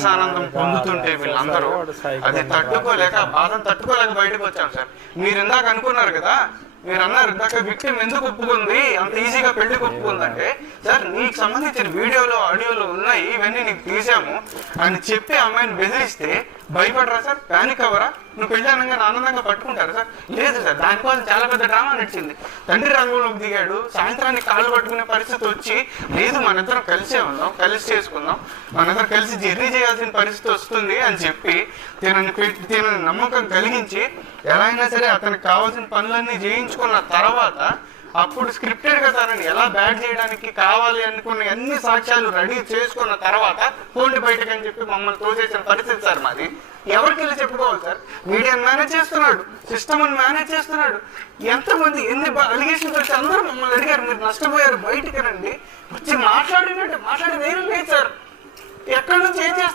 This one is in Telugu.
ఆనందం పొందుతుంటే వీళ్ళందరూ అది తట్టుకోలేక బాధను తట్టుకోలేక బయటకు వచ్చాను సార్. మీరు ఇందాక అనుకున్నారు కదా, మీరు అన్నారు ఇందాక విక్టిమ్ ఎందుకు ఒప్పుకుంది, అంత ఈజీగా పెళ్లికి ఒప్పుకుందంటే, సార్ నీకు సంబంధించిన వీడియోలో ఆడియోలో ఉన్నాయి, ఇవన్నీ నీకు తీసాము అని చెప్పి అమ్మాయిని బెదిరిస్తే భయపడరా సార్? ప్యానిక్ అవ్వరా? నువ్వు పెళ్లి అనగానే ఆనందంగా పట్టుకుంటారా సార్? లేదు సార్, దానికోసం చాలా పెద్ద డ్రామా నడిచింది. తండ్రి రంగంలోకి దిగాడు, సాయంత్రానికి కాళ్ళు పట్టుకునే పరిస్థితి వచ్చి, లేదు మనిద్దరం కలిసే ఉందాం, కలిసి చేసుకుందాం, మనిద్దరం కలిసి జర్నీ చేయాల్సిన పరిస్థితి వస్తుంది అని చెప్పి తినని నమ్మకం కలిగించి ఎలా అయినా సరే అతనికి కావాల్సిన పనులన్నీ చేయించుకున్న తర్వాత అప్పుడు స్క్రిప్టెడ్ గా తనని ఎలా బ్యాడ్ చేయడానికి కావాలి అనుకున్న అన్ని సాక్ష్యాలు రెడీ చేసుకున్న తర్వాత పోండి బయటకు అని చెప్పి మమ్మల్ని తోసేసిన పరిస్థితి సార్ మాది. ఎవరికి వెళ్ళి చెప్పుకోవాలి సార్? మీడియాని మేనేజ్ చేస్తున్నాడు, సిస్టమ్ మేనేజ్ చేస్తున్నాడు. ఎంతమంది ఎన్ని అలిగేషన్స్ వచ్చి అందరూ మమ్మల్ని అడిగారు, మీరు నష్టపోయారు, బయటికి రండి, వచ్చి మాట్లాడినట్టు మాట్లాడి వేరే లేదు సార్. ఎక్కడి నుంచి ఏం చేస్తారు?